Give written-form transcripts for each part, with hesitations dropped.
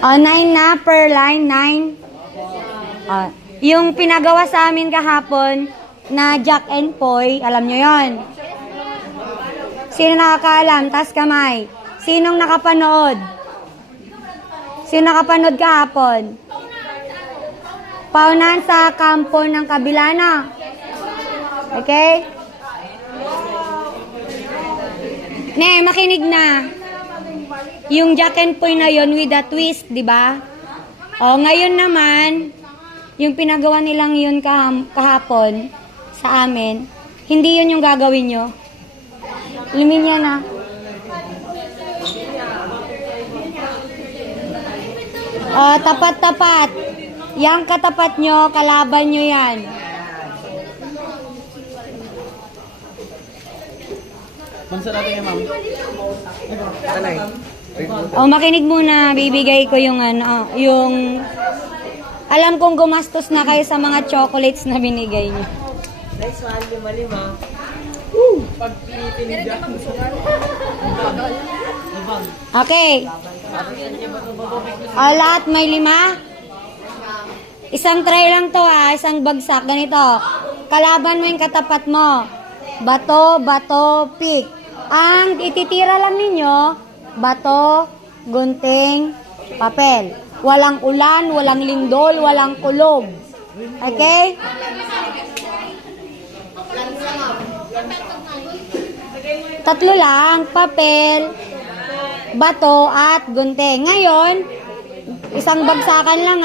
9 na per line, 9. Yung pinagawa sa amin kahapon na Jack and Poy, alam nyo yon. Sino nakakaalam? Taas kamay. Sinong nakapanood? Sino nakapanood kahapon? Paunahan sa kampo ng kabila na. Okay? Ne, makinig na. Yung Jack and Poy na yon with a twist, di ba? O, ngayon naman, yung pinagawa nilang yun kahapon sa amin, hindi yun yung gagawin nyo. Limin yan na. O, tapat-tapat. Yang katapat nyo, kalaban nyo yan. Mansa natin yung ma'am. Tanay. O, makinig muna, bibigay ko yung yung alam kong gumastos na kayo sa mga chocolates na binigay niyo. Nice one, lima-lima. Pag-pinitin dyan. Okay. O, lahat may 5. Isang try lang to isang bagsak. Ganito. Kalaban mo yung katapat mo. Bato, bato, pick. Ang ititira lang ninyo, bato, gunting, papel. Walang ulan, walang lindol, walang kulog. Okay? Tatlo lang, papel, bato, at gunting. Ngayon, isang bagsakan lang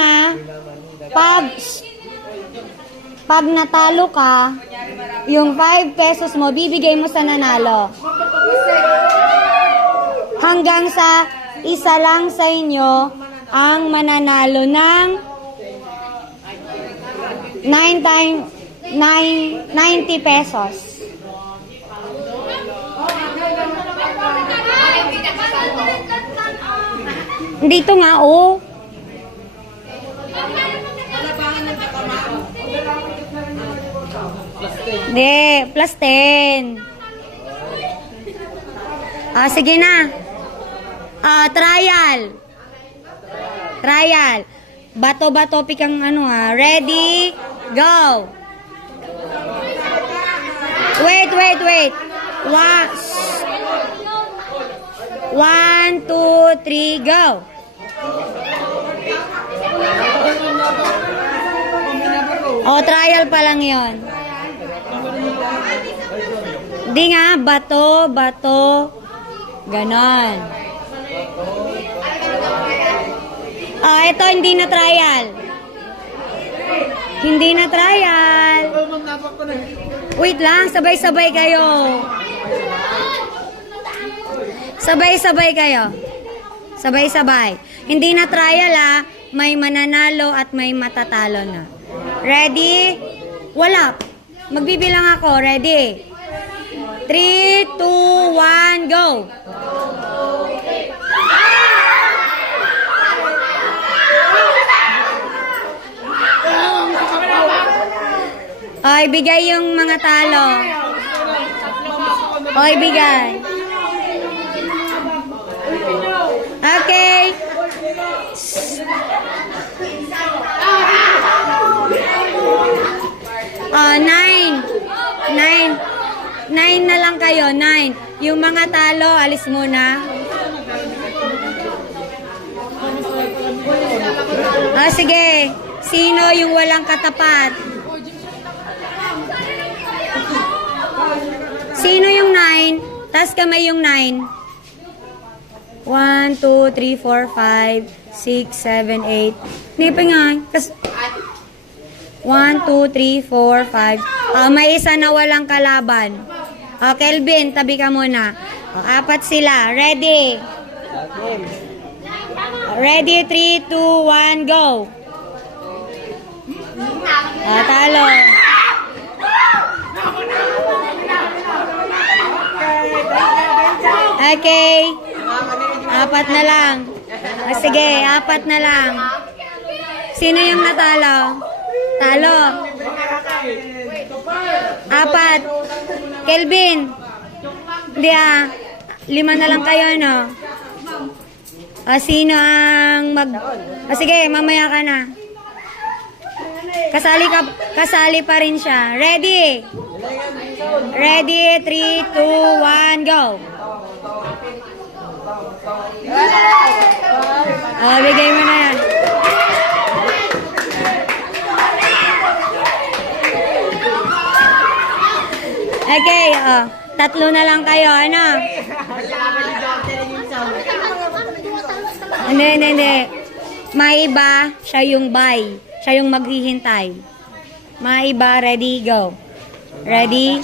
Pag natalo ka, yung 5 pesos mo, bibigay mo sa nanalo. Hanggang sa isa lang sa inyo ang mananalo ng 90 pesos. Dito nga, oh. Hindi, plus 10. Sige na. Trial. Bato-bato pikang ready, go. Wait. 1, 2, 3, go. Trial pa lang yon. Hindi nga, bato, ganon. Ito, hindi na trial. Wait lang, sabay-sabay kayo. Sabay-sabay. Hindi na trial may mananalo at may matatalo na. Ready? Wala. Magbibilang ako. Ready? 3, 2, 1, go! Bigay yung mga talo. Bigay. Okay. 9 na lang kayo, 9. Yung mga talo, alis muna. Sige. Sino yung walang katapat? Sino yung 9? Taas kamay yung 9. 1, 2, 3, 4, 5, 6, 7, 8. Hindi pa nga. 1, 2, 3, 4, 5. May isa na walang kalaban. Kelvin, tabi ka muna. 4 sila. Ready? Ready, 3, 2, 1, go. Talo. Okay. 4 na lang. Sige, 4 na lang. Sino yung natalo? Talo. 4. Kelvin. Hindi 5 na lang kayo, no? Sino ang sige, mamaya ka na. Kasali pa rin siya. Ready? Ready, 3, 2, 1, go! Bigay mo na yan. Okay, tatlo na lang kayo, ano? Hindi. May iba, siya yung buy. Siya yung maghihintay. May iba, ready, go. Ready?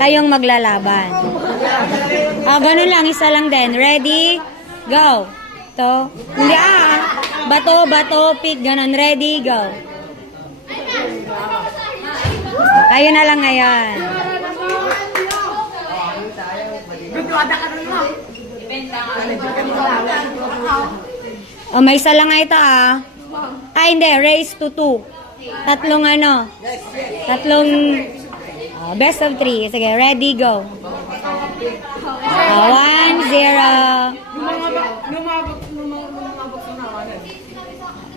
Kayong maglalaban. Ganun lang, isa lang din. Ready? Go. To. Hindi bato, pick, ganun. Ready? Go. Kayo na lang ngayon. May isa lang nga ito hindi, race to 2. Tatlong best of 3. Sige, ready, go. 1, 0.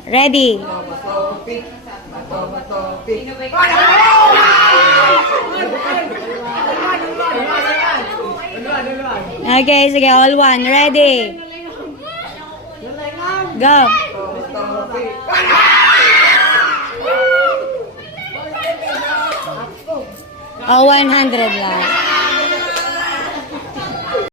Ready. Okay, sige, all one. Ready. Go. 100 lang.